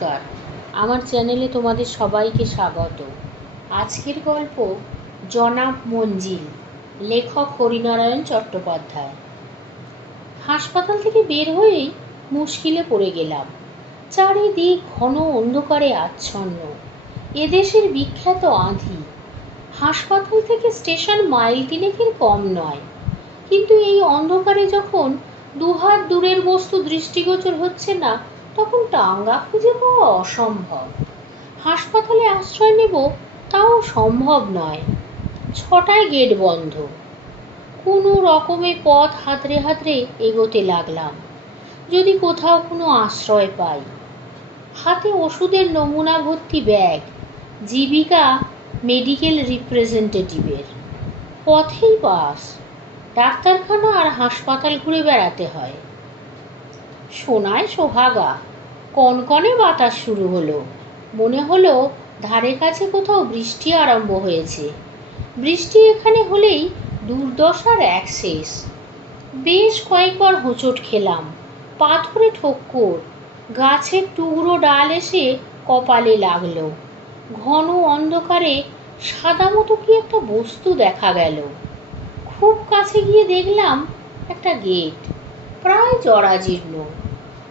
নমস্কার। আমার চ্যানেলে তোমাদের সবাইকে স্বাগত। আজকের গল্প জনাব মঞ্জিল, লেখক হরিনারায়ণ চট্টোপাধ্যায়। হাসপাতাল থেকে বের হয়েই মুশকিলে পড়ে গেলাম। চারিদিক ঘন অন্ধকারে আচ্ছন্ন। এদেশের বিখ্যাত আঁধি। হাসপাতাল থেকে স্টেশন মাইল তিনেকের কম নয়। কিন্তু এই অন্ধকারে যখন দুহাত দূরের বস্তু দৃষ্টিগোচর হচ্ছে না তখন টাঙ্গা খুঁজে পাওয়া অসম্ভব। হাসপাতালে আশ্রয় নেব তাও সম্ভব নয়। ছটায় গেট বন্ধ। কোনো রকমে পথ হাতড়ে হাতড়ে এগোতে লাগলাম। যদি কোথাও কোনো আশ্রয় পাই। হাতে ওষুধের নমুনা ভর্তি ব্যাগ, জীবিকা, মেডিকেল রিপ্রেজেন্টেটিভের। পথেই বাস ডাক্তারখানা আর হাসপাতাল ঘুরে বেড়াতে হয়। সোনায় সোহাগা। কনকনে বাতাস শুরু হলো। মনে হলো ধারে কাছে কোথাও বৃষ্টি আরম্ভ হয়েছে। বৃষ্টি এখানে হলেই দুর্দশার এক শেষ। বেশ কয়েকবার হোঁচট খেলাম, পাথরে ঠক্কর গাছের টুকরো ডাল এসে কপালে লাগল। ঘন অন্ধকারে সাদা মতো কি একটা বস্তু দেখা গেল। খুব কাছে গিয়ে দেখলাম একটা গেট, প্রায় জরাজীর্ণ।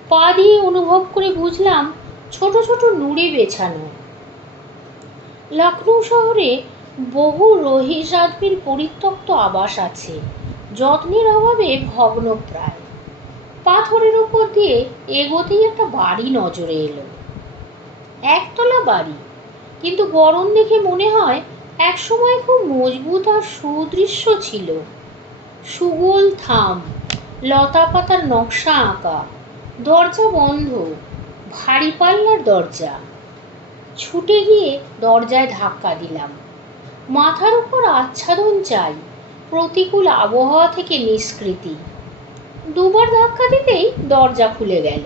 পা দিয়ে অনুভব করে বুঝলাম ছোট ছোট নুড়ি বেছানো। লখনৌ শহরে বহু রহিস আদমির পরিত্যক্ত আবাস আছে, যত্নের অভাবে ভগ্ন প্রায় পাথরের উপর দিয়ে এগোতেই একটা বাড়ি নজরে এলো। একতলা বাড়ি, কিন্তু গরম দেখে মনে হয় একসময় খুব মজবুত আর সুদৃশ্য ছিল। সুগোল থাম লতা পাতার নকশা আঁকা দরজা বন্ধ। ভারী পাল্লার দরজা। ছুটে গিয়ে দরজায় ধাক্কা দিলাম। মাথার উপর আচ্ছাদন চাই, প্রতিকূল আবহাওয়া থেকে নিষ্কৃতি। দুবার ধাক্কা দিতেই দরজা খুলে গেল।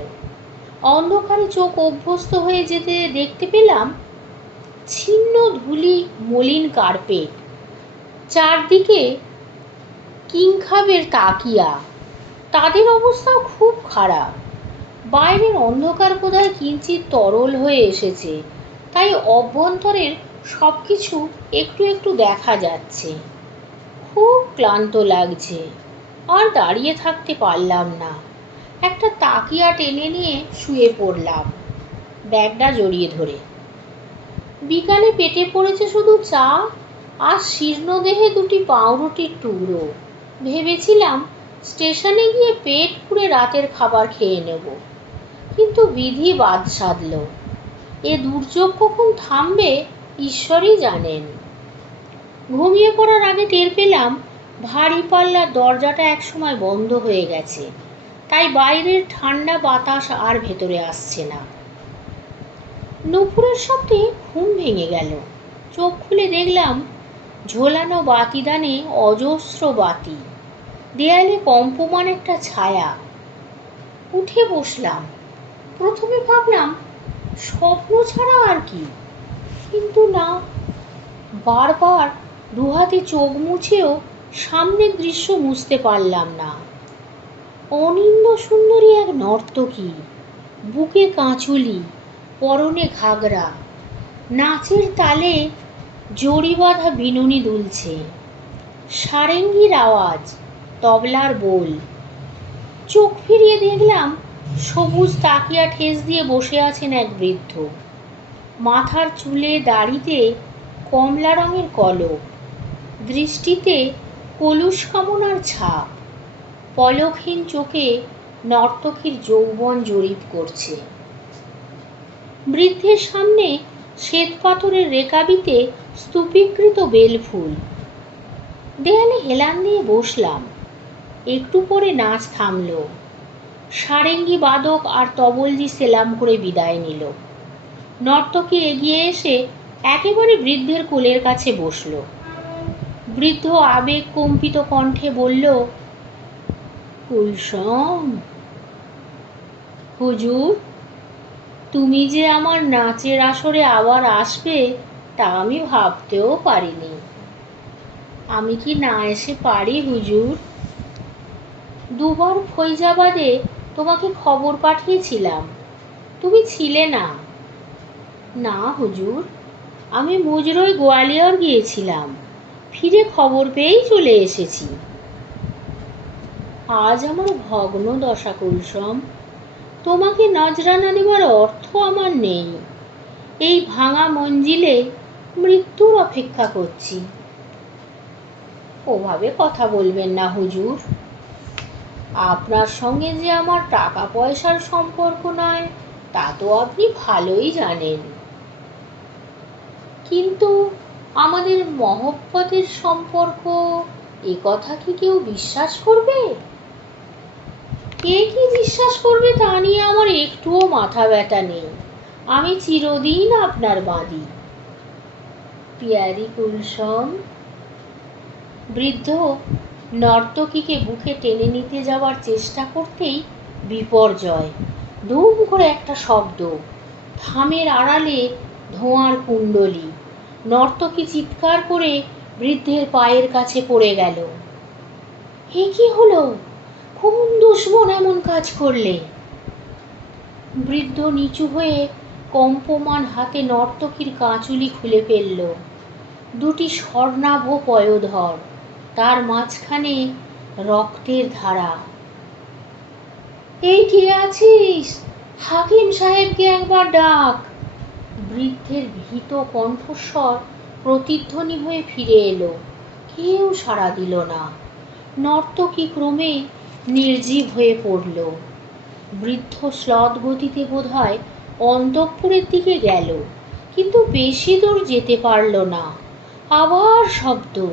অন্ধকারে চোখ অভ্যস্ত হয়ে যেতে দেখতে পেলাম ছিন্ন ধুলি মলিন কার্পেট। চারদিকে কিংখাবের তাকিয়া। তাদের অবস্থাও খুব খারাপ। বাইরের অন্ধকার বোধহয় কিঞ্চিত তরল হয়ে এসেছে, তাই অভ্যন্তরের সব কিছু একটু একটু দেখা যাচ্ছে। খুব ক্লান্ত লাগছে, আর দাঁড়িয়ে থাকতে পারলাম না। একটা তাকিয়া টেনে নিয়ে শুয়ে পড়লাম, ব্যাগটা জড়িয়ে ধরে। বিকালে পেটে পড়েছে শুধু চা আর শীর্ণদেহে দুটি পাউরুটির টুকরো। ভেবেছিলাম স্টেশনে গিয়ে পেট পুড়ে রাতের খাবার খেয়ে নেব। কিন্তু বিধি বাদ সাধল। এ দুর্যোগ কখন থামবে, ঈশ্বরই জানেন। ঘুমিয়ে পড়ার আগে টের পেলাম, ভারী পাল্লার দরজাটা একসময় বন্ধ হয়ে গেছে। তাই বাইরের ঠান্ডা বাতাস আর ভেতরে আসছে না। নুপুরের শব্দে ঘুম ভেঙে গেল। চোখ খুলে দেখলাম, ঝোলানো বাতিদানে অজস্র বাতি। দেয়ালে কম্পমান একটা ছায়া। উঠে বসলাম। প্রথমে ভাবলাম, স্বপ্ন ছাড়া আর কি? কিন্তু না, বারবার দুহাতে চোখ মুছেও সামনের দৃশ্য মুছতে পারলাম না। অনিন্দ সুন্দরী এক নর্তকী, বুকে কাঁচুলি, পরনে ঘাগরা, নাচের তালে জড়ি বাঁধা বিনুনি দুলছে। সারেঙ্গির আওয়াজ, তবলার বোল। চোখ ফিরিয়ে দেখলাম সবুজ তাকিয়া ঠেস দিয়ে বসে আছেন এক বৃদ্ধ। মাথার চুলে দাড়িতে কমলা রঙের কলক দৃষ্টিতে কলুষ কামনার ছাপ। পলকহীন চোখে নর্তকীর যৌবন জরিপ করছে। বৃদ্ধের সামনে শ্বেত পাথরের রেকাবিতে স্তূপীকৃত বেলফুল। দেয়ালে হেলান দিয়ে বসলাম। একটু পরে নাচ থামলো। সারেঙ্গি বাদক আর তবলজি সেলাম করে বিদায় নিল। নর্তকী এগিয়ে এসে একেবারে বৃদ্ধের কোলের কাছে বসল। বৃদ্ধ আবেগ কম্পিত কণ্ঠে বলল, কুলসম, হুজুর, তুমি যে আমার নাচের আসরে আবার আসবে, তা আমি ভাবতেও পারিনি। আমি কি না এসে পারি হুজুর? দুবার ফৈজাবাদে তোমাকে খবর পাঠিয়েছিলাম। তুমি ছিলে না। না, হুজুর, আমি মুজরোই গোয়ালিয়র গিয়েছিলাম। ফিরে খবর পেয়েই চলে এসেছি। আজ আমার ভগ্ন দশা কুলসম তোমাকে নজরানা দেওয়ার অর্থ আমার নেই। এই ভাঙা মঞ্জিলে মৃত্যুর অপেক্ষা করছি। ওভাবে কথা বলবেন না, হুজুর। আপনার সঙ্গে যে আমার টাকা পয়সার সম্পর্ক নয়, তা তো আপনি ভালোই জানেন। কিন্তু আমাদের মহব্বতের সম্পর্ক, এ কথা কি কেউ বিশ্বাস করবে? কে কি বিশ্বাস করবে তা নিয়ে আমার একটুও মাথা ব্যথা নেই। আমি চিরদিন আপনার বাঁধি পিয়ারি কুলসম, বৃদ্ধ নর্তকীকে বুকে টেনে নিতে যাওয়ার চেষ্টা করতেই বিপর্যয়। ধুম করে একটা শব্দ। থামের আড়ালে ধোঁয়ার কুণ্ডলি। নর্তকী চিৎকার করে বৃদ্ধের পায়ের কাছে পড়ে গেল। এ কি হলো? কোন দুশ্মন এমন কাজ করলে? বৃদ্ধ নিচু হয়ে কম্পমান হাতে নর্তকীর কাঁচুলি খুলে ফেলল। দুটি স্বর্ণাভ পয়োধর। মাঝখানে রক্তের ধারা। এই কে আছিস? হাকিম সাহেবকে একবার ডাক। বৃদ্ধের ভীত কণ্ঠস্বর প্রতিধ্বনি হয়ে ফিরে এলো। কেউ সাড়া দিল না। নর্তকী ক্রমে নির্জীব হয়ে পড়ল। বৃদ্ধ শ্লথ গতিতে বোধ হয় অন্তঃপুরের দিকে গেল, কিন্তু বেশি দূর যেতে পারল না। আবার শব্দ।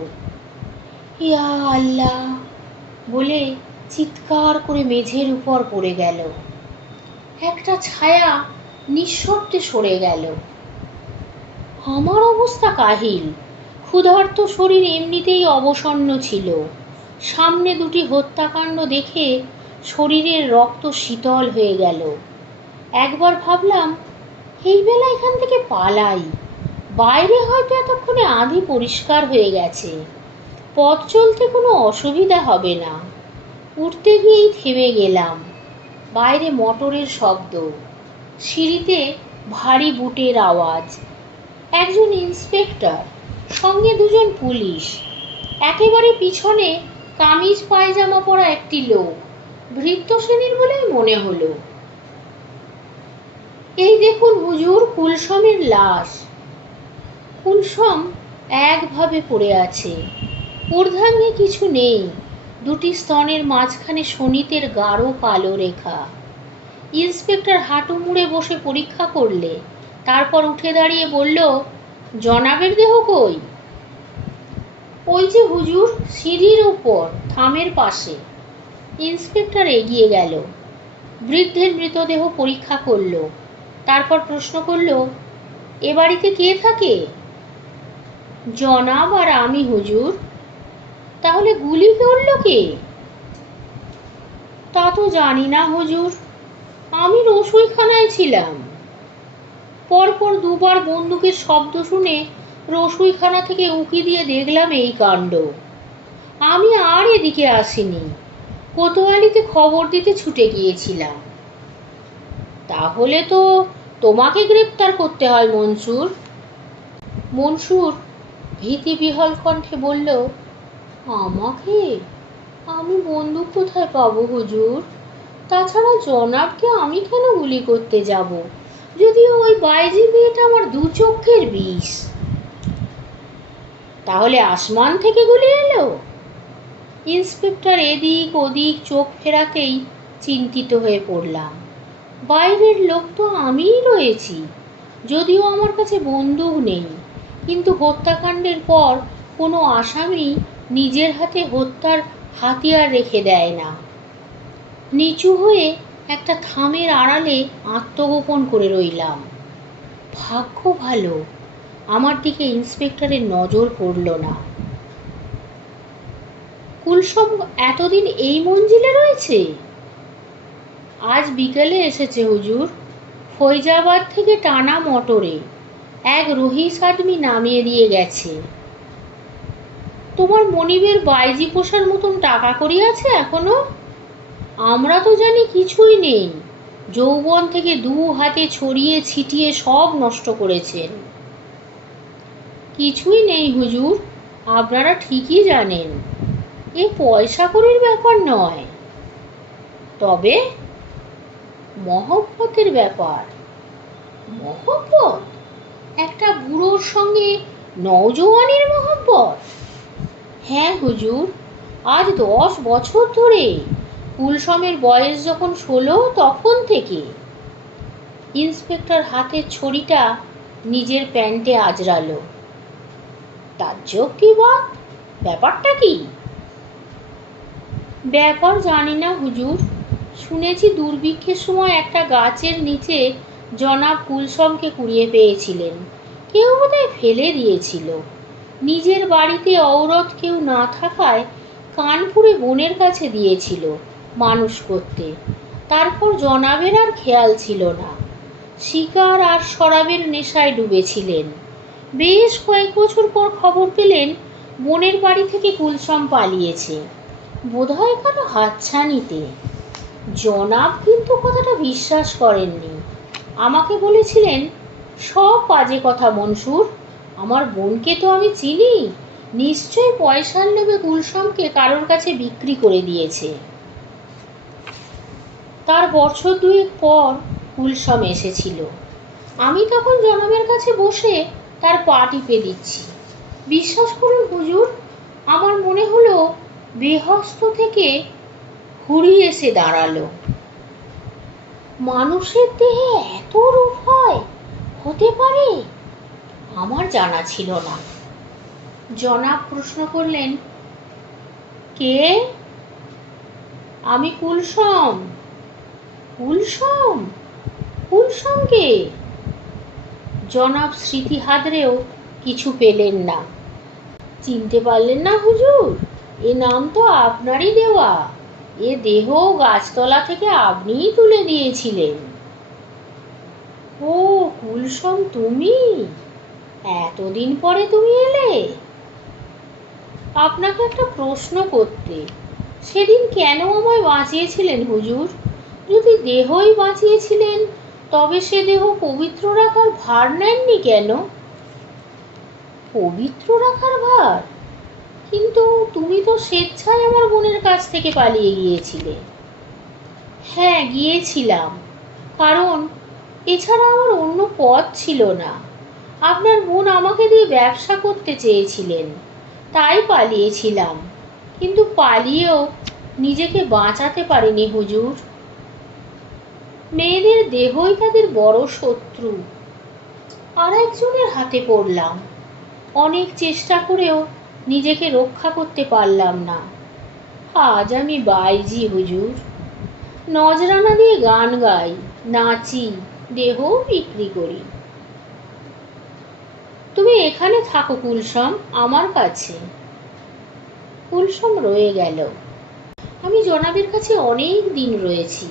ইয়া আল্লাহ। বলে চিৎকার করে মেঝের উপর পড়ে গেল। একটা ছায়া নিঃশব্দে সরে গেল। আমার অবস্থা কাহিল। ক্ষুধার্ত শরীর এমনিতেই অবসন্ন ছিল। সামনে দুটি হত্যাকাণ্ড দেখে শরীরের রক্ত শীতল হয়ে গেল। একবার ভাবলাম, এই বেলা এখান থেকে পালাই। বাইরে হয়তো এতক্ষণে আধি পরিষ্কার হয়ে গেছে। পথ চলতে কোনো অসুবিধা হবে না। উঠতে গিয়েই থেমে গেলাম। বাইরে মোটরের শব্দ, সিঁড়িতে ভারী বুটের আওয়াজ, একজন ইন্সপেক্টর, সঙ্গে দুজন পুলিশ, একেবারে পিছনে কামিজ পায়জামা পরা একটি লোক, ভৃত্য শ্রেণির বলেই মনে হলো। এই দেখুন হুজুর কুলসমের লাশ। কুলসম একভাবে পড়ে আছে। ঊর্ধ্বাঙ্গে কিছু নেই। দুটি স্তনের মাঝখানে শনিতের গাঢ় কালো রেখা। ইন্সপেক্টর হাঁটু মুড়ে বসে পরীক্ষা করলে, তারপর উঠে দাঁড়িয়ে বলল, জনাবের দেহ কই? ওই যে হুজুর, সিঁড়ির উপর, থামের পাশে। ইন্সপেক্টর এগিয়ে গেল। বৃদ্ধের মৃতদেহ পরীক্ষা করল। তারপর প্রশ্ন করল, এ বাড়িতে কে থাকে? জনাব আর আমি, হুজুর। তাহলে গুলি করল কে? তা তো জানি না হুজুর। আমি রসুইখানায় ছিলাম। পরপর দুবার বন্দুকের শব্দ শুনে রসুইখানা থেকে উকি দিয়ে দেখলাম এই কাণ্ড। আমি আর এদিকে আসিনি। কোতোয়ালিতে খবর দিতে ছুটে গিয়েছিলাম। তাহলে তো তোমাকে গ্রেপ্তার করতে হয়, মনসুর। মনসুর ভীতি ভীতিবিহল কণ্ঠে বলল আমাকে? আমি বন্দুক কোথায় পাবো হুজুর? তাছাড়া জনাবকে আমি কেন গুলি করতে যাব? যদিও ওই বাইজি মেয়েটা আমার দু চক্ষের বিষ। তাহলে আসমান থেকে গুলি এলো? ইন্সপেক্টর এদিক ওদিক চোখ ফেরাতেই চিন্তিত হয়ে পড়লাম। বাইরের লোক তো আমিই রয়েছি। যদিও আমার কাছে বন্দুক নেই, কিন্তু হত্যাকাণ্ডের পর কোনো আসামি নিজের হাতে হত্যার হাতিয়ার রেখে দেয় না। নিচু হয়ে একটা থামের আড়ালে আত্মগোপন করে রইলাম। ভাগ্য ভালো, আমার দিকে ইন্সপেক্টরের নজর পড়ল না। কুলসম এতদিন এই মঞ্জিলে রয়েছে? আজ বিকেলে এসেছে হুজুর। ফৈজাবাদ থেকে টানা মোটরে এক রহিস আদমি নামিয়ে দিয়ে গেছে। তোমার মনিবের বাইজি পোষার মতন টাকা করি আছে এখনও? আমরা তো জানি কিছুই নেই। যৌবন থেকে দু হাতে ছড়িয়ে ছিটিয়ে সব নষ্ট করেছেন। কিছুই নেই হুজুর, আপনারা ঠিকই জানেন। এ পয়সা করির ব্যাপার নয়। তবে মহব্বতের ব্যাপার। মহব্বত? একটা বুড়োর সঙ্গে নৌজওয়ানের মহব্বত? হ্যাঁ হুজুর। আজ দশ বছর ধরে। কুলসমের বয়স যখন ষোলো, তখন থেকে। ইন্সপেক্টর হাতের ছড়িটা নিজের প্যান্টে আজরালো তার তাজ্জব কি বাত? ব্যাপারটা কি? ব্যাপার জানি না, হুজুর। শুনেছি দুর্ভিক্ষের সময় একটা গাছের নিচে জনাব কুলসমকে কুড়িয়ে পেয়েছিলেন। কেউ বোধহয় ফেলে দিয়েছিল। নিজের বাড়িতে ঔরত কেউ না থাকায় কানপুরে বোনের কাছে দিয়েছিল মানুষ করতে। তারপর জনাবের আর খেয়াল ছিল না। শিকার আর শরাবের নেশায় ডুবেছিলেন। বেশ কয়েক বছর পর খবর পেলেন বোনের বাড়ি থেকে কুলসম পালিয়েছে। বোধহয় কারও হাতছানিতে। জনাব কিন্তু কথাটা বিশ্বাস করেননি। আমাকে বলেছিলেন, সব বাজে কথা মনসুর। আমার বোনকে তো আমি চিনি। নিশ্চয় পয়সার লোভে কুলসমকে কারোর কাছে বিক্রি করে দিয়েছে। তার বছর দুয়েক পর কুলসম এসেছিল। আমি তখন জনমের কাছে বসে তার পা টিপে দিচ্ছি। বিশ্বাস করুন হুজুর, আমার মনে হলো বেহস্ত থেকে হুড়ি এসে দাঁড়াল। মানুষের দেহে এত রূপ হয়, হতে পারে আমার জানা ছিল না। জনাব প্রশ্ন করলেন, কে? আমি কুলসম। কুলসম? কুলসম কে? জনাব স্মৃতি হাদরেও কিছু পেলেন না। চিনতে পারলেন না হুজুর? এ নাম তো আপনারই দেওয়া। এ দেহ গাছতলা থেকে আপনিই তুলে দিয়েছিলেন। ও, কুলসম তুমি? এতদিন পরে তুমি এলে? আপনাকে একটা প্রশ্ন করতে। সেদিন কেন আমায় বাঁচিয়েছিলেন হুজুর? যদি দেহই বাঁচিয়েছিলেন, তবে সে দেহ পবিত্র রাখার ভার নেননি কেন? পবিত্র রাখার ভার? কিন্তু তুমি তো স্বেচ্ছায় আমার বোনের কাছ থেকে পালিয়ে গিয়েছিলে। হ্যাঁ গিয়েছিলাম। কারণ এছাড়া আমার অন্য পথ ছিল না। আপনার বোন আমাকে দিয়ে ব্যবসা করতে চেয়েছিলেন। তাই পালিয়েছিলাম। কিন্তু পালিয়েও নিজেকে বাঁচাতে পারিনি হুজুর। মেয়েদের দেহই তাদের বড় শত্রু। আর একজনের হাতে পড়লাম। অনেক চেষ্টা করেও নিজেকে রক্ষা করতে পারলাম না। আজ আমি বাইজি হুজুর। নজরানা দিয়ে গান গাই, নাচি দেহ বিক্রি করি। তুমি এখানে থাকো, কুলসম, আমার কাছে। কুলসম রয়ে গেল। আমি জনাবের কাছে অনেক দিন রয়েছি।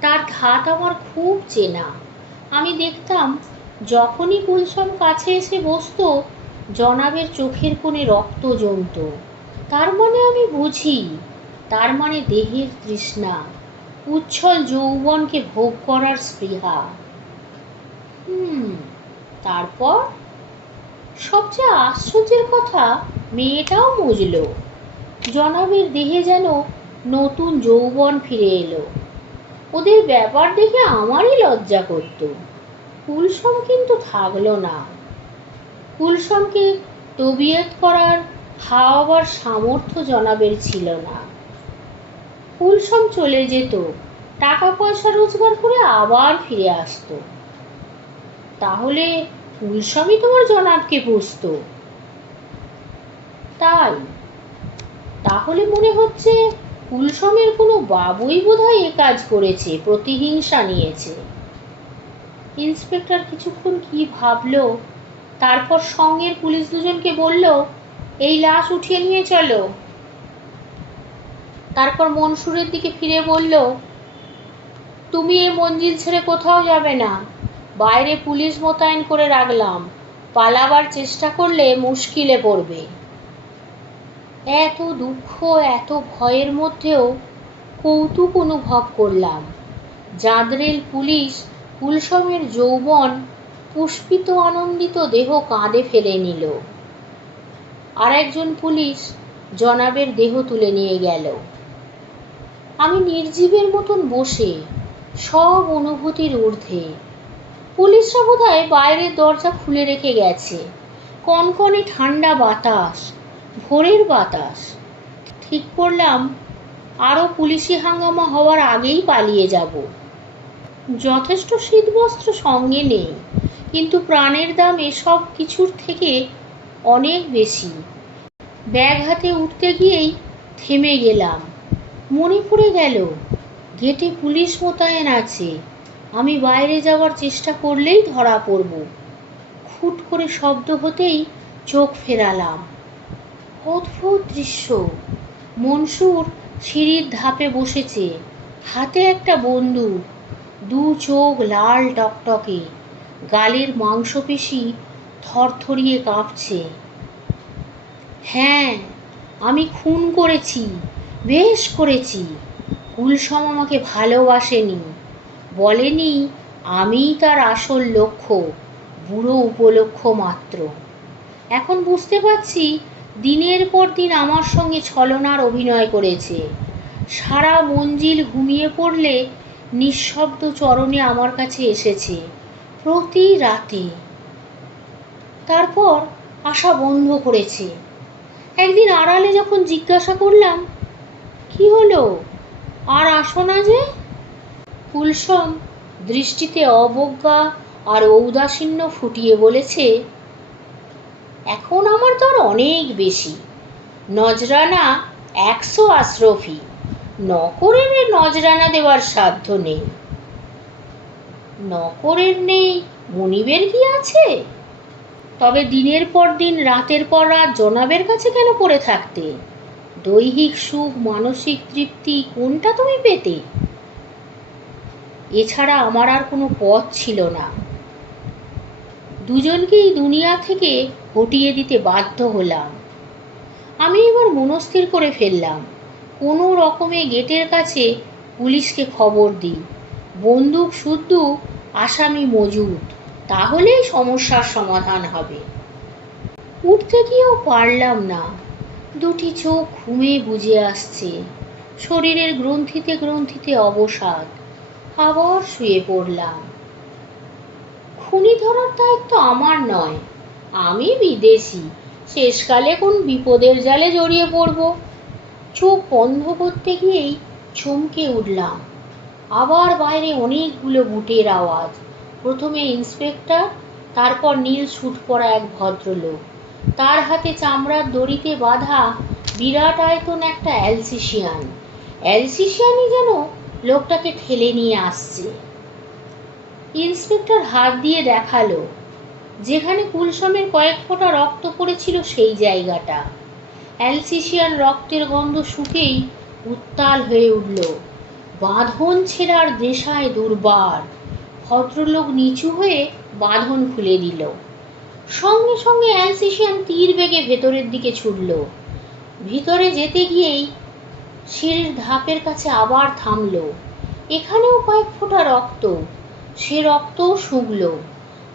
তার ধাত আমার খুব চেনা। আমি দেখতাম, যখনই কুলসম কাছে এসে বসতো, জনাবের চোখের কোণে রক্ত জমত। তার মানে আমি বুঝি, তার মানে দেহের তৃষ্ণা, উচ্ছল যৌবনকে ভোগ করার স্পৃহা। হুম, তারপর? সবচেয়ে আশ্চর্যের কথা, মেয়েটাও মুজল জনাবের দেহে যেন নতুন যৌবন ফিরে এলো। ওদের ব্যাপার দেখে আমারই লজ্জা করত। কুলসম কিন্তু থাকল না। কুলসমকে তবিয়ত করার খাওয়াবার সামর্থ্য জনাবের ছিল না। কুলসম চলে যেত টাকা পয়সা রোজগার করে আবার ফিরে আসতো। তাহলে কুলসমই তোমার জনাবকে পুষত তাই, তাহলে মনে হচ্ছে কুলসমের কোনো বাবুই বোধহয় এ কাজ করেছে, প্রতিহিংসা নিয়েছে। ইন্সপেক্টর কিছুক্ষণ কি ভাবলো, তারপর সঙ্গের পুলিশ দুজনকে বলল, এই লাশ উঠিয়ে নিয়ে চলো। তারপর মনসুরের দিকে ফিরে বলল, তুমি এ মঞ্জিল ছেড়ে কোথাও যাবে না। বাইরে পুলিশ মোতায়েন করে রাখলাম। পালাবার চেষ্টা করলে মুশকিলে পড়বে। এত দুঃখ, এত ভয়ের মধ্যেও কৌতুক অনুভব করলাম। জাদরেল পুলিশ কুলসমের যৌবন, পুষ্পিত আনন্দিত দেহ কাঁধে ফেলে নিল। আর একজন পুলিশ জনাবের দেহ তুলে নিয়ে গেল। আমি নির্জীবের মতন বসে, সব অনুভূতির ঊর্ধ্বে। পুলিশরা বোধহয় বাইরের দরজা খুলে রেখে গেছে। কনকনে ঠান্ডা বাতাস, ভোরের বাতাস। ঠিক করলাম, আরও পুলিশি হাঙ্গামা হওয়ার আগেই পালিয়ে যাব। যথেষ্ট শীতবস্ত্র সঙ্গে নেই, কিন্তু প্রাণের দাম এসব কিছুর থেকে অনেক বেশি। ব্যাগ হাতে উঠতে গিয়েই থেমে গেলাম। পড়ে গেল, গেটে পুলিশ মোতায়েন আছে। আমি বাইরে যাওয়ার চেষ্টা করলেই ধরা পড়ব। খুট করে শব্দ হতেই চোখ ফেরালাম। অদ্ভুত দৃশ্য। মনসুর সিঁড়ির ধাপে বসেছে। হাতে একটা বন্দুক, দু চোখ লাল টকটকে। গালের মাংসপেশি থরথরিয়ে কাঁপছে। হ্যাঁ আমি খুন করেছি, বেশ করেছি। কুলসম আমাকে ভালোবাসেনি। বলেনি, আমিই তার আসল লক্ষ্য, বুড়ো উপলক্ষ মাত্র। এখন বুঝতে পারছি, দিনের পর দিন আমার সঙ্গে ছলনার অভিনয় করেছে। সারা মঞ্জিল ঘুমিয়ে পড়লে নিঃশব্দ চরণে আমার কাছে এসেছে, প্রতি রাতে। তারপর আশা বন্ধ করেছে। একদিন আড়ালে যখন জিজ্ঞাসা করলাম, কি হলো? আর আসো না যে? কুলসম দৃষ্টিতে অবজ্ঞা আর ঔদাসীন্য ফুটিয়ে বলেছে, এখন আমার দর অনেক বেশি। নজরানা একশো আশরফি। নকরের নজরানা দেওয়ার সাধ্য নেই। নকরের নেই, মনিবের কি আছে? তবে দিনের পর দিন, রাতের পর রাত জনাবের কাছে কেন পড়ে থাকতে? দৈহিক সুখ, মানসিক তৃপ্তি, কোনটা তুমি পেতে? এছাড়া আমার আর কোনো পথ ছিল না। দুজনকেই দুনিয়া থেকে হটিয়ে দিতে বাধ্য হলাম। আমি এবার মনস্থির করে ফেললাম। কোনো রকমে গেটের কাছে পুলিশকে খবর দিই। বন্দুক শুদ্ধ, আসামি মজুদ। তাহলেই সমস্যার সমাধান হবে। উঠতে গিয়েও পারলাম না। দুটি চোখ ঘুমে বুঝে আসছে। শরীরের গ্রন্থিতে গ্রন্থিতে অবসাদ। আবার শুয়ে পড়লাম। খুনি ধরার দায়িত্ব আমার নয়, আমি বিদেশি, শেষকালে কোন বিপদের জালে জড়িয়ে পড়ব। চোখ বন্ধ করতে গিয়েই চমকে উঠলাম। আবার বাইরে অনেকগুলো বুটের আওয়াজ। প্রথমে ইন্সপেক্টর, তারপর নীল স্যুট পরা এক ভদ্রলোক। তার হাতে চামড়ার দড়িতে বাঁধা বিরাট আয়তন একটা অ্যালসিশিয়ান। অ্যালসিশিয়ানই যেন লোকটাকে ঠেলে নিয়ে আসছে। ইন্সপেক্টর হাত দিয়ে দেখাল, যেখানে কুলসমের কয়েক ফোঁটা রক্ত পড়েছিল সেই জায়গাটা। অ্যালসিশিয়ান রক্তের গন্ধ শুকেই উত্তাল হয়ে উঠল। বাঁধন ছেঁড়ার দেশায় দুর্বার। ভদ্রলোক নিচু হয়ে বাঁধন খুলে দিল। সঙ্গে সঙ্গে অ্যালসিসিয়ান তীর বেগে ভেতরের দিকে ছুটল। ভিতরে যেতে গিয়েই সিঁড়ির ধাপের কাছে আবার থামল। এখানেও কয়েক ফোঁটা রক্ত। সে রক্তও শুকল।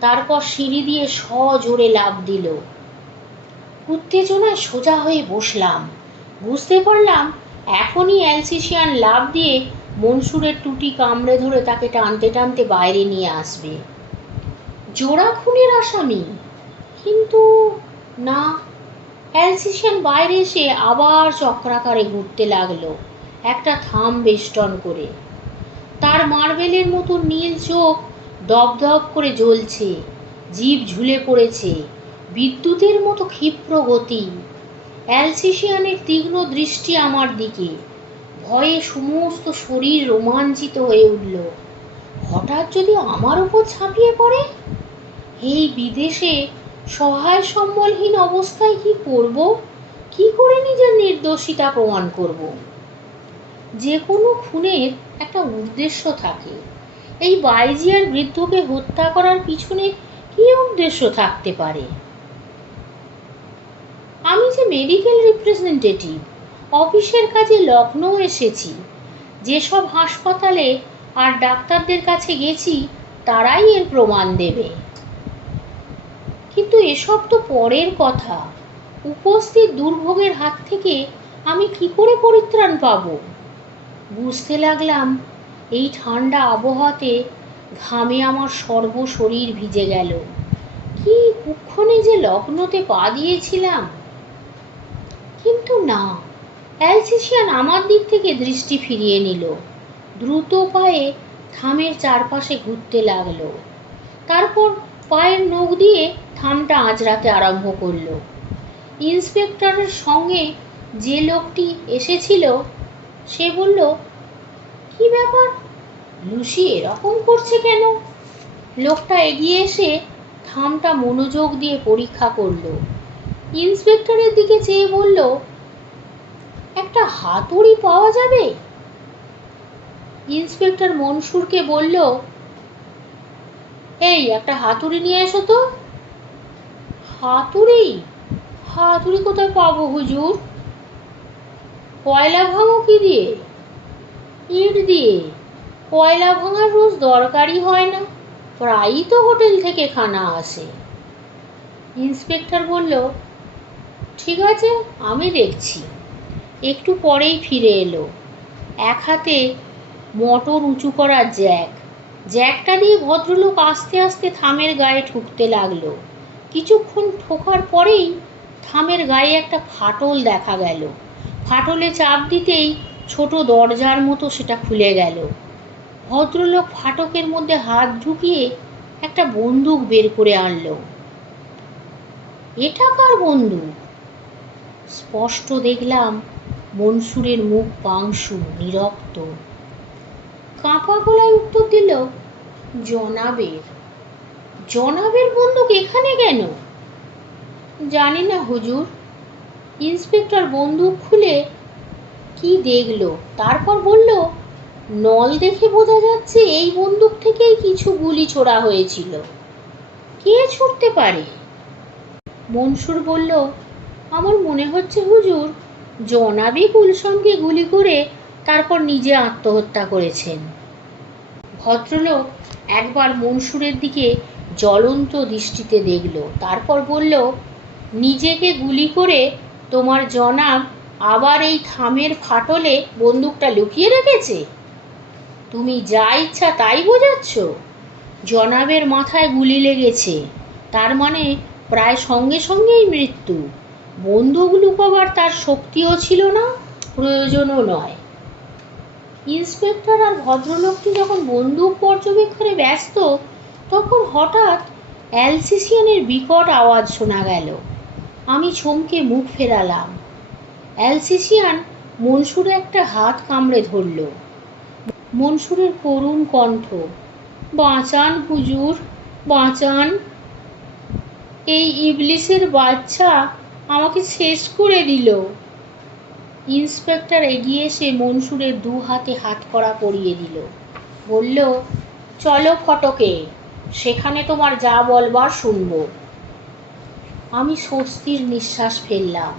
তারপর সিঁড়ি দিয়ে সজোরে লাফ দিল। উত্তেজনায় সোজা হয়ে বসলাম। বুঝতে পারলাম এখনই অ্যালসিসিয়ান লাভ দিয়ে মনসুরের টুটি কামড়ে ধরে তাকে টানতে টানতে বাইরে নিয়ে আসবে। জোড়া খুনের আসামি। কিন্তু না অ্যালসিশিয়ান বাইরে এসে আবার চক্রাকারে ঘুরতে লাগল। একটা থাম বেষ্টন করে। তার মার্বেলের মতো নীল চোখ দপদপ করে জ্বলছে, জীব ঝুলে পড়েছে, বিদ্যুতের মতো ক্ষিপ্র গতি। অ্যালসিশিয়ানের তীক্ষ্ণ দৃষ্টি আমার দিকে। ভয়ে সমস্ত শরীর রোমাঞ্চিত হয়ে উঠল। হঠাৎ যদি আমার উপর ঝাঁপিয়ে পড়ে? এই বিদেশে সহায় সম্বলহীন অবস্থায় কি করব? কি করে নিজের নির্দোষিতা প্রমাণ করব? যে কোনো খুনের একটা উদ্দেশ্য থাকে। এই বাইজিয়ার বৃদ্ধকে হত্যা করার পিছনে কি উদ্দেশ্য থাকতে পারে? আমি যে মেডিকেল রিপ্রেজেন্টেটিভ, অফিসের কাজে লখনৌ এসেছি। যেসব হাসপাতালে আর ডাক্তারদের কাছে গেছি, তারাই এর প্রমাণ দেবে। কিন্তু এসব তো পরের কথা। উপস্থিত দুর্ভোগের হাত থেকে আমি কি করে পরিত্রাণ পাব? বুঝতে লাগলাম, এই ঠান্ডা আবহাওয়াতে ঘামে আমার সর্ব শরীর ভিজে গেল। কি কুক্ষণে যে লগ্নতে পা দিয়েছিলাম। কিন্তু না অ্যালসিসিয়ান আমার দিক থেকে দৃষ্টি ফিরিয়ে নিল। দ্রুত পায়ে থামের চারপাশে ঘুরতে লাগল। তারপর পায়ের নখ দিয়ে থামটা আঁচড়াতে আরম্ভ করল। ইন্সপেক্টরের সঙ্গে যে লোকটি এসেছিল, সে বলল, কি ব্যাপার? লুসি এরকম করছে কেন? লোকটা এগিয়ে এসে থামটা মনোযোগ দিয়ে পরীক্ষা করল। ইন্সপেক্টরের দিকে চেয়ে বলল, একটা হাতুড়ি পাওয়া যাবে? ইন্সপেক্টর মনসুরকে বলল, এই, একটা হাতুড়ি নিয়ে এসো তো। হাতুড়ি? হাতুড়ি কোথায় পাবো হুজুর? কয়লা ভাঙো কি দিয়ে? ইট দিয়ে। কয়লা ভাঙার রোজ দরকারই হয় না। প্রায়ই তো হোটেল থেকে খানা আসে। ইন্সপেক্টর বলল, ঠিক আছে, আমি দেখছি। একটু পরেই ফিরে এলো। এক হাতে মোটর উঁচু করার জ্যাক। জ্যাকটা দিয়ে ভদ্রলোক আস্তে আস্তে থামের গায়ে ঠুকতে লাগল। কিছুক্ষণ ঠোকার পরেই থামের গায়ে একটা ফাটল দেখা গেল। ফাটলে চাপ দিতেই ছোট দরজার মতো সেটা খুলে গেল। ভদ্রলোক ফাটকের মধ্যে হাত ঢুকিয়ে একটা বন্দুক বের করে আনলো। এটা কার বন্দুক? স্পষ্ট দেখলাম মনসুরের মুখ পাংশু, নিরক্ত। কাঁপা গলায় উত্তর দিল, জনাবের। জনাবের বন্দুক এখানে কেন? জানি না হুজুর। ইন্সপেক্টর বন্দুক খুলে কি দেখল? তারপর বলল, নল দেখে বোঝা যাচ্ছে এই বন্দুক থেকেই কিছু গুলি ছোড়া হয়েছিল। কে ছুটতে পারে? মনসুর বলল, আমার মনে হচ্ছে হুজুর, জনাবি গুলশনকে গুলি করে তারপর নিজে আত্মহত্যা করেছেন। ভদ্রলোক একবার মনসুরের দিকে জ্বলন্ত দৃষ্টিতে দেখল। তারপর বলল, নিজেকে গুলি করে তোমার জনাব আবার এই থামের ফাটলে বন্দুকটা লুকিয়ে রেখেছে? তুমি যা ইচ্ছা তাই বোঝাচ্ছ? জনাবের মাথায় গুলি লেগেছে। তার মানে প্রায় সঙ্গে সঙ্গেই মৃত্যু। বন্দুক লুকোবার তার শক্তিও ছিল না, প্রয়োজনও নয়। ইন্সপেক্টর আর ভদ্রলোকটি যখন বন্দুক পর্যবেক্ষণে ব্যস্ত তখন হঠাৎ অ্যালসিসিয়ানের বিকট আওয়াজ শোনা গেল। আমি চমকে মুখ ফেরালাম। অ্যালসিসিয়ান মনসুরে একটা হাত কামড়ে ধরল। মনসুরের করুণ কণ্ঠ, বাঁচান হুজুর, বাঁচান। এই ইবলিসের বাচ্চা আমাকে শেষ করে দিল। ইন্সপেক্টর এগিয়ে এসে মনসুরের দু হাতে হাত করা পরিয়ে দিল। বলল, চলো ফটকে। সেখানে তোমার যা বলবার শুনব। আমি স্বস্তির নিঃশ্বাস ফেললাম।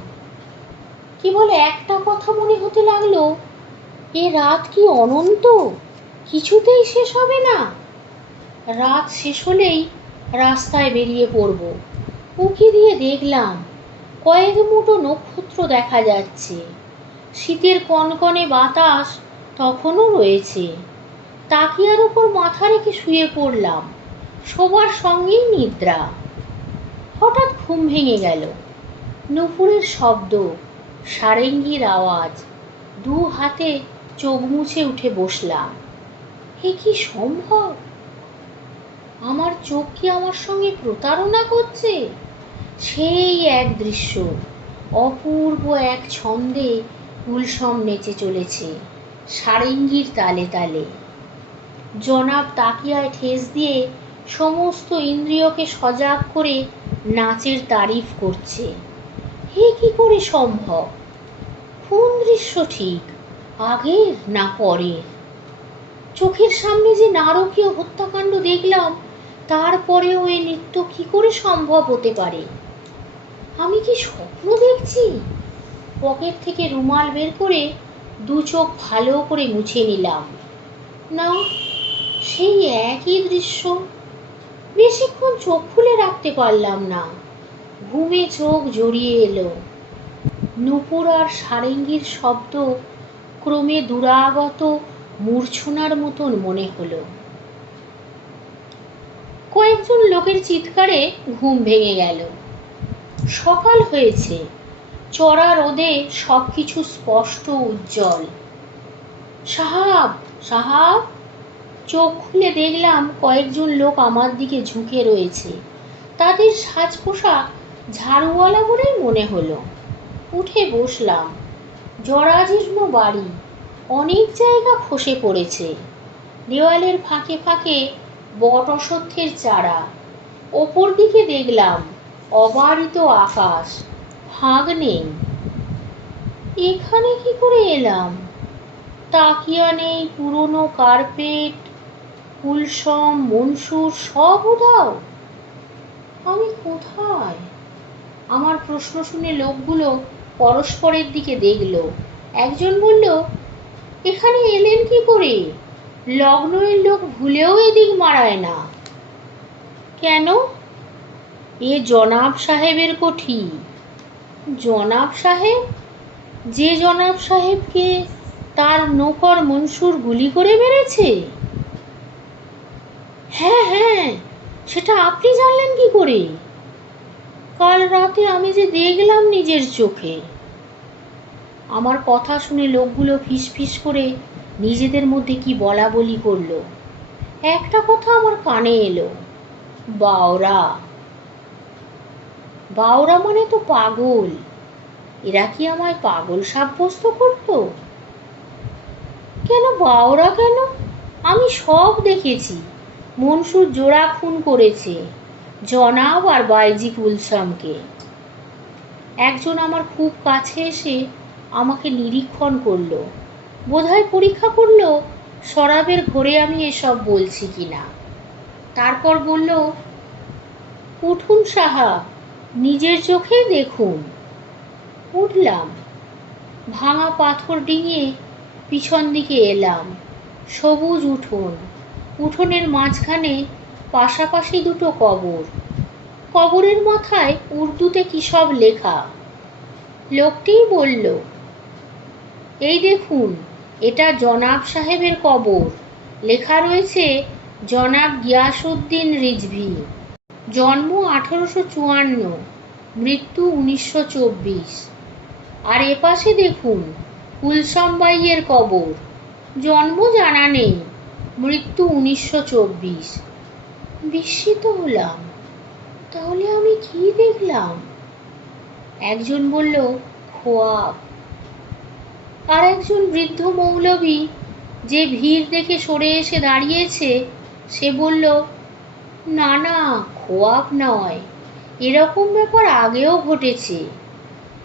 কেবল একটা কথা মনে হতে লাগল? এ রাত কি অনন্ত? কিছুতেই শেষ হবে না। রাত শেষ হলেই রাস্তায় বেরিয়ে পড়ব। উঁকি দিয়ে দেখলাম কয়েক মুঠো নক্ষত্র দেখা যাচ্ছে। শীতের কনকনে বাতাস তখনও রয়েছে। তাকিয়ার উপর মাথা রেখে শুয়ে পড়লাম। সবার সঙ্গেই নিদ্রা। হঠাৎ ঘুম ভেঙে গেল। নুপুরের শব্দ, সারেঙ্গির আওয়াজ, দু হাতে চোখ মুছে উঠে বসলাম। এ কি সম্ভব? আমার চোখ কি আমার সঙ্গে প্রতারণা করছে? সেই এক দৃশ্য, অপূর্ব এক ছন্দে গুলশম নেচে চলেছে, সারেঙ্গির তালে তালে। জনাব তাকিয়ায় ঠেস দিয়ে সমস্ত ইন্দ্রিয়কে সজাগ করে নাচের তারিফ করছে। হে কি করে সম্ভব? কোন দৃশ্য ঠিক, আগের না পরের? চোখের সামনে যে নারকীয় হত্যাকাণ্ড দেখলাম, তারপরেও এ নৃত্য কি করে সম্ভব হতে পারে? আমি কি স্বপ্ন দেখছি? পকেট থেকে রুমাল বের করে দু চোখ ভালো করে মুছে নিলাম। না, সেই একই দৃশ্য। বেশিক্ষণ চোখ খুলে রাখতে পারলাম না। ঘুমে চোখ জড়িয়ে এলো। নুপুর আর সারেঙ্গির শব্দ ক্রমে দুরাগত, মূর্ছনার মতন মনে হলো। কয়েকজন লোকের চিৎকারে ঘুম ভেঙে গেল। সকাল হয়েছে। চড়া রোদে সবকিছু স্পষ্ট উজ্জ্বল। সাহাব সাহাব! চোখ খুলে দেখলাম কয়েকজন লোক আমার দিকে ঝুঁকে রয়েছে। তাদের সাজ পোশাক ঝাড়ুওয়ালা বলেই মনে হলো। উঠে বসলাম। জরাজীর্ণ বাড়ি। অনেক জায়গা খসে পড়েছে। দেওয়ালের ফাঁকে ফাঁকে বট অসত্যের চারা। ওপর দিকে দেখলাম অবারিত আকাশ। ফাঁক নেই। এখানে কি করে এলাম? তাকিয়া নেই পুরনো কার্পেট কুলসম মনসুর সব উধাও আমি কোথায়? আমার প্রশ্ন শুনে লোকগুলো পরস্পরের দিকে দেখল। একজন বলল, এখানে এলেন কি করে? লগ্নের লোক ভুলেও এদিক মারায় না। কেন? এ জনাব সাহেবের কোঠি। জনাব সাহেব? যে জনাব সাহেবকে তার নৌকর মনসুর গুলি করে মেরেছে? হ্যাঁ হ্যাঁ সেটা আপনি জানলেন কি করে? কাল রাতে আমি যে দেখলাম নিজের চোখে, আমার কথা শুনে লোকগুলো ফিস ফিস করে নিজেদের মধ্যে কি বলা বলি করল। একটা কথা আমার কানে এলো, বাওরা। বাওরা মানে তো পাগল। এরা কি আমায় পাগল সাব্যস্ত করতো? কেন বাওরা কেন? আমি সব দেখেছি। মনসুর জোড়া খুন করেছে। জনাব আর বাইজি কুলসামকে। একজন আমার খুব কাছে এসে আমাকে নিরীক্ষণ করল। বোধহয় পরীক্ষা করল, শরাবের ঘরে আমি এসব বলছি কি না তারপর বলল, উঠুন সাহা নিজের চোখে দেখুন। উঠলাম। ভাঙা পাথর ডিঙিয়ে পিছন দিকে এলাম। সবুজ উঠোন। উঠোনের মাঝখানে পাশাপাশি দুটো কবর। কবরের মাথায় উর্দুতে কি সব লেখা? লোকটিই বলল, এই দেখুন, এটা জনাব সাহেবের কবর। লেখা রয়েছে, জনাব গিয়াসউদ্দিন রিজভি। জন্ম আঠারোশো চুয়ান্ন, মৃত্যু উনিশশো চব্বিশ। আর এপাশে দেখুন, কুলসম বাইয়ের কবর। জন্ম জানা নেই। মৃত্যু উনিশশো চব্বিশ। বিস্মিত হলাম। তাহলে আমি কি দেখলাম? একজন বলল, খোয়াব। আর একজন বৃদ্ধ মৌলবী যে ভিড় দেখে সরে এসে দাঁড়িয়েছে, সে বলল, না না, খোয়াব নয়। এরকম ব্যাপার আগেও ঘটেছে।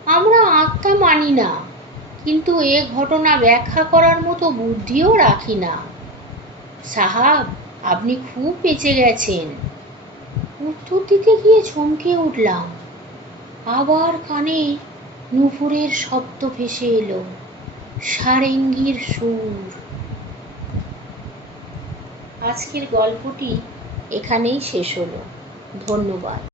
আমরা আত্মা মানি না, কিন্তু এ ঘটনা ব্যাখ্যা করার মতো বুদ্ধিও রাখি না। সাহাব, আপনি খুব বেঁচে গেছেন। উত্তর দিতে গিয়ে চমকে উঠলাম। আবার কানে নুপুরের শব্দ ভেসে এলো, সারেঙ্গির সুর। আজকের গল্পটি এখানেই শেষ হলো। ধন্যবাদ।